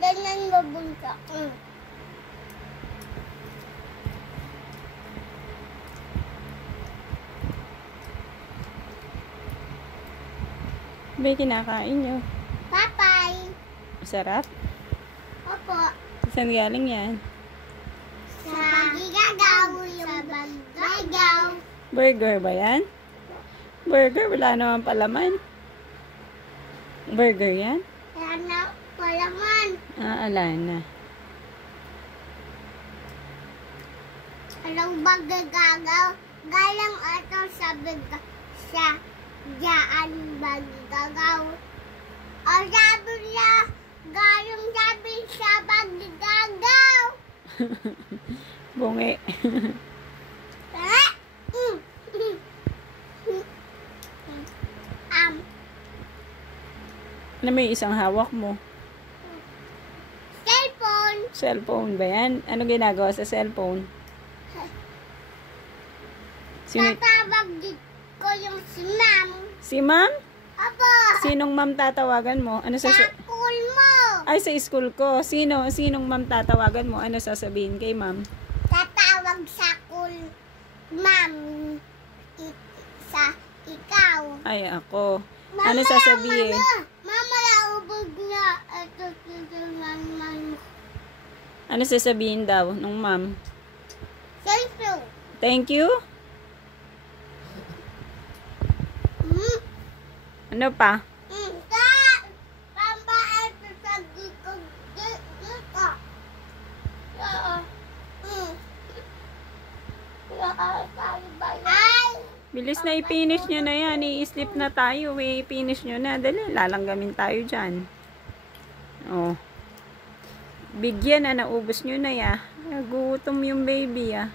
Ganyan babunta. Ba kinakain nyo? Papay. Masarap? Opo. Saan galing yan? Sa bagigagaw. Sa bagigagaw. Burger ba yan? Burger? Wala naman palaman. Burger yan? Ano? Palaman. Ala na. Anong bagigagaw? Galang ito sa dyan bagigagaw. O sabi niya, galang sabi sa bagigagaw. Bungi. Ano may isang hawak mo? Cellphone. Cellphone ba yan? Ano ginagawa sa cellphone? Tatawag ko yung si ma'am. Si ma'am? Opo. Sinong ma'am tatawagan mo? Ano Sa school mo. Ay, sa school ko. Sinong ma'am tatawagan mo? Ano sasabihin kay ma'am? Tatawag sa school, ma'am. Sa ikaw. Ay, ako. Ano sasabihin? Mama, naubog na. Ito, man. Ano sasabihin daw nung ma'am? Thank you. Thank you? Ano pa? Bilis na i-finish nyo na yan. I-sleep na tayo. I-finish nyo na. Dali, lalanggamin tayo dyan. Oh. Bigyan na, naubos nyo na ya. Nagutom yung baby ya.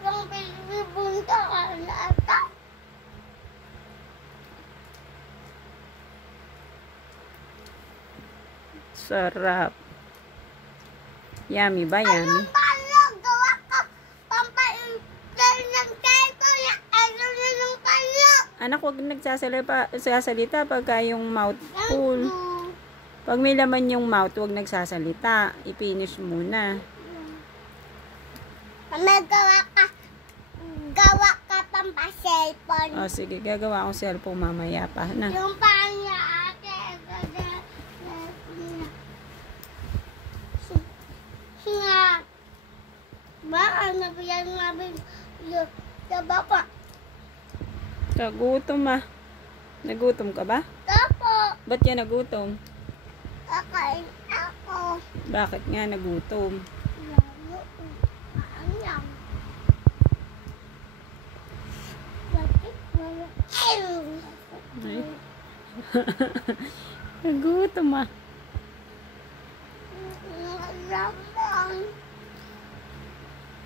Yung baby bunta ka na ata. Sarap. Yummy ba? Yummy. Gawa ka pampaintel ng cellphone. Ano na ng palo? Anak, huwag nagsasalita pagka yung mouth full. Pag may laman yung mouth, huwag nagsasalita. I-finish muna. Gawa ka pampa-cellphone. O, sige. Gagawa akong cellphone mamaya pa. Na. Yung panya ate. Singa. Baka nabiyan namin sa baba. Kagutom ah. Nagutom ka ba? Tapo. Ba't yan nagutom? Kakain ako. Bakit nga nagutom? Ayam. Bakit wala? Ay. Nagutom ah.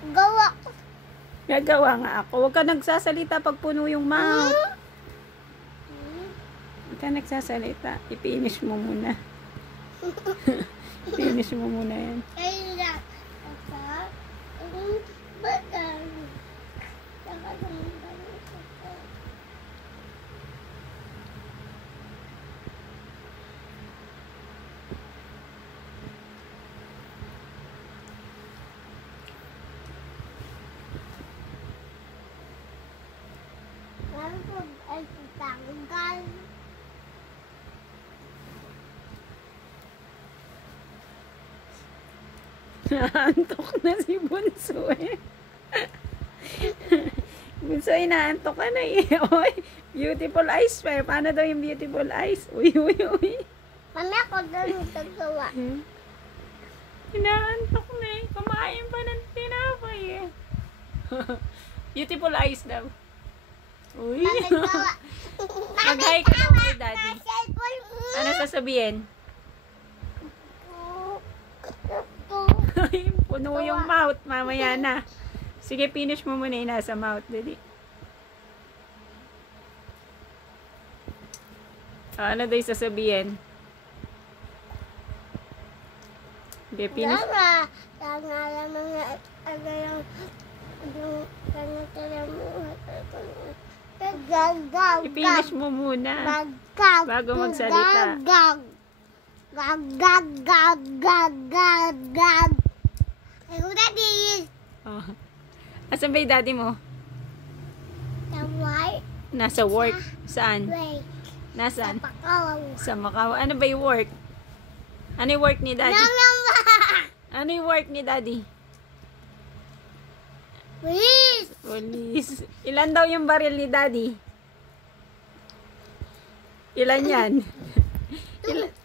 Gawa ko. Gagawa nga ako. Huwag ka nagsasalita pag puno yung mouth. Huwag ka nagsasalita. I-finish mo muna. Finish mo muna yan. Kaya batal. Ay tanggal. Naantok na si Bunso eh. Bunso, inaantok ka na eh. Oy, beautiful eyes pa. Paano daw yung beautiful eyes? Uy. Mami, ako doon gagawa. Inaantok na eh. Kumain pa ng tinapay eh. Beautiful eyes daw. Uy. Mag-hi ka daw kay daddy. Ano sasabihin? Puno yung mouth. Mamaya na. Sige, finish mo muna yung nasa mouth. Dali. Ano daw yung sasabihin? Sige, finish. I-finish mo muna. Bago magsalita. Gag, gag, gag, gag, gag, gag. Ako daddy. Oh. Asan ba yung daddy mo? Tawai. Nasa work. Saan? Wait. Nasaan? Pakaw. Sa Macau. Ano ba yung work? Ano yung work ni daddy? Ano yung work ni daddy? Please. Police. Ilan daw yung baril ni daddy? Ilan yan? Ilan?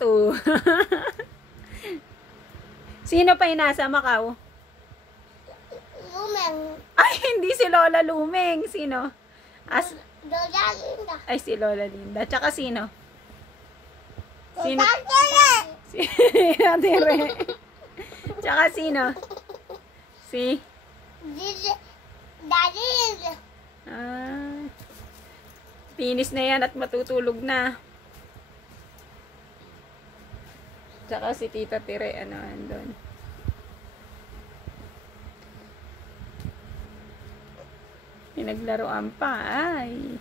2. Sino pa yung nasa Macau? Lumeng. Ay, hindi si Lola Lumeng. Sino? Lola Linda. Ay, si Lola Linda. Tsaka sino? Sino? Lola Linda. Si Adire. Tsaka sino? Si? Daddy. Ah, pinis na yan at matutulog na. Tsaka si Tita Tire, ano, andun. Pinaglaruan pa, ay.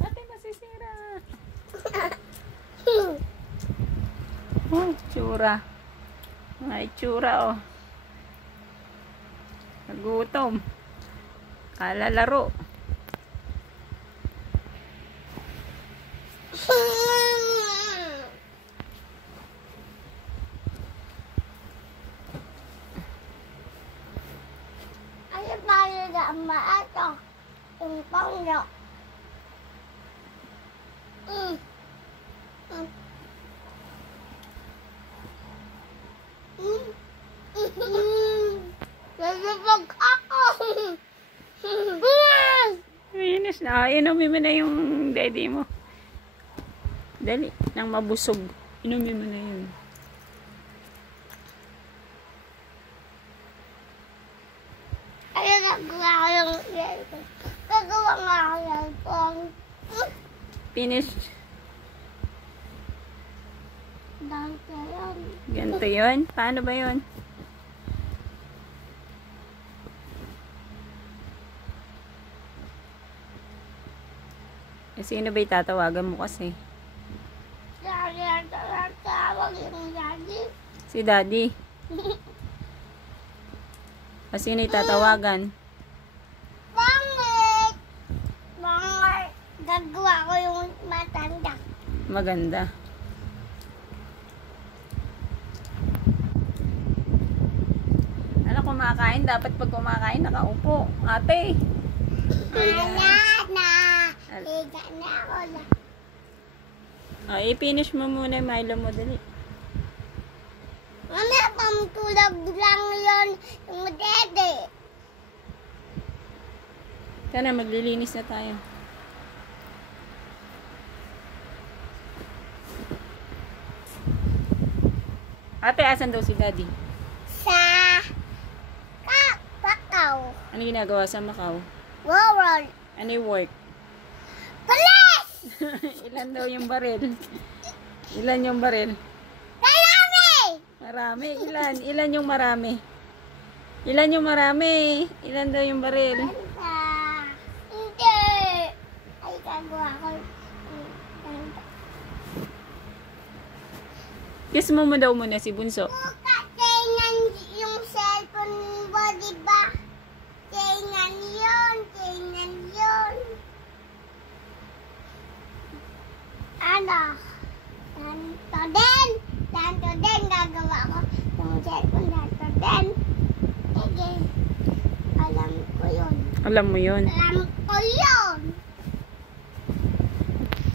Ate, masisira. Oh, tsura. Ay, tsura, oh. Nagutom. Alalaro. Ano ba yung maato? Yung pangyo. Nalibag ako. Finish na. Inumin mo na yung daddy mo. Dali. Nang mabusog. Inumin mo na yun. Ayun, nagawa ko yung gagawa nga ako yung pang. Finish. Dante yun. Ganito yun. Paano ba yun? Eh, sino ba itatawagan mo kasi? Daddy, ang tawag yung daddy. Si daddy. O sino itatawagan? Pangit! Pangit! Gagawa ko yung matanda. Maganda. Ano, kumakain? Dapat pag kumakain, nakaupo. Ate. Ayan. Na! Higa na ako na. O, i-finish mo muna yung Milo mo. Dali. Mami, pamtulog lang yun yung dede. Tara, maglilinis na tayo. Ate, asan daw si daddy? Sa Pakaw. Ano ginagawa sa Macau? World. Ano yung work? Police! Ilan daw yung baril? Ilan yung baril? Kalami! Marami. Ilan? Ilan yung marami? Ilan yung marami? Ilan daw yung baril? Hindi. Ay, gagawa ko. Kiss mo daw muna si Bunso. Tingnan yung cellphone mo, diba? Tingnan yun. Tingnan yun. Ano? Tanto din. Gagawa ko yung cellphone. Tanto din. Sige. Alam ko yun. Alam mo yun. Alam